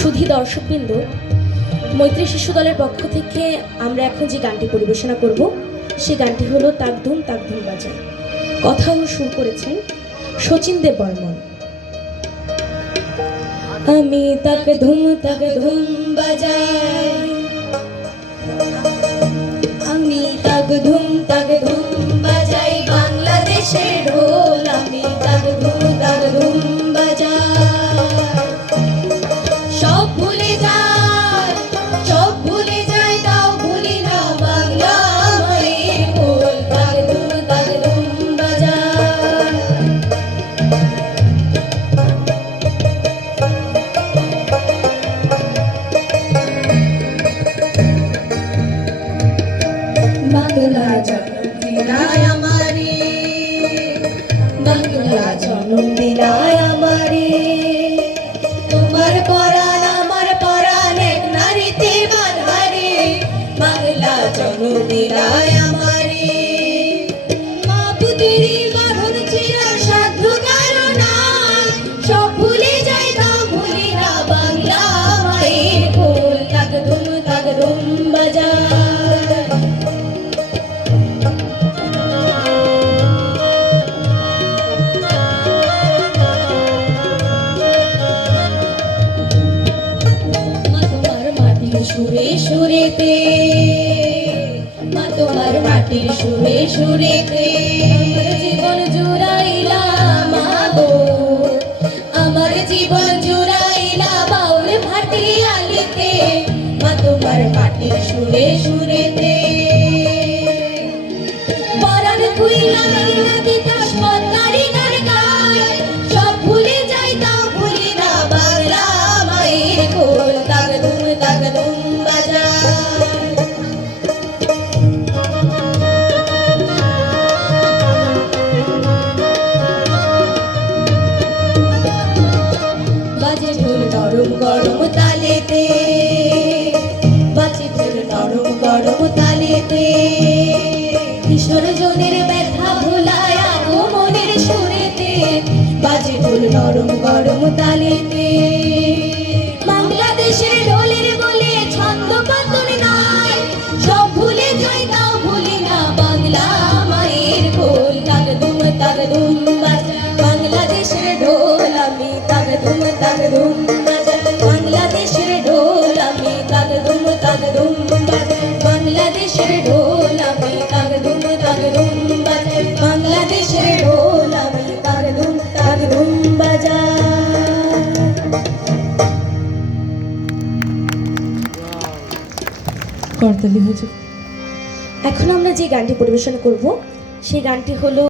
সুধী দর্শকবৃন্দ, মৈত্রী শিশু দলের পক্ষ থেকে আমরা এখন যে গানটি পরিবেশনা করব সেই গানটি হলো তাকধুম তাকধুম বাজায়। কথা ও সুর করেছেন শচীন দেব বর্মন। আমি তাক ধুম, তাকে ধুম বাজাই। জনম দিলায় আমারে। মা পুতিরি বাঁধন চিরা সাধ্য কারণ সব ভুলে যাই তাও ভুলি না বাংলা মায়ের কোল তাক ধুম বাজায় মা তোমার মাটির সুরে সুরেতে সুরেতে জীবন জুড়াইলা গো আমার জীবন জুড়াইলা বাউল ভাটি আলিতে। মা মেঘনা তিতাস জনের ব্যথা ভুলায় মনের সুরেতে বাজে ঢোল নরম গরম তালেতে। বাংলাদেশের ঢোলের বলে ছন্দ পাতন নাই সব ভুলে যাই তাও ভুলি না বাংলা মায়ের কোল তাক দুম তাক দুম বাংলাদেশের ঢোল, আমি তাক দুম তাক দুম করতালি হয়েছে এখন আমরা যে গানটি পরিবেশন করব সেই গানটি হলো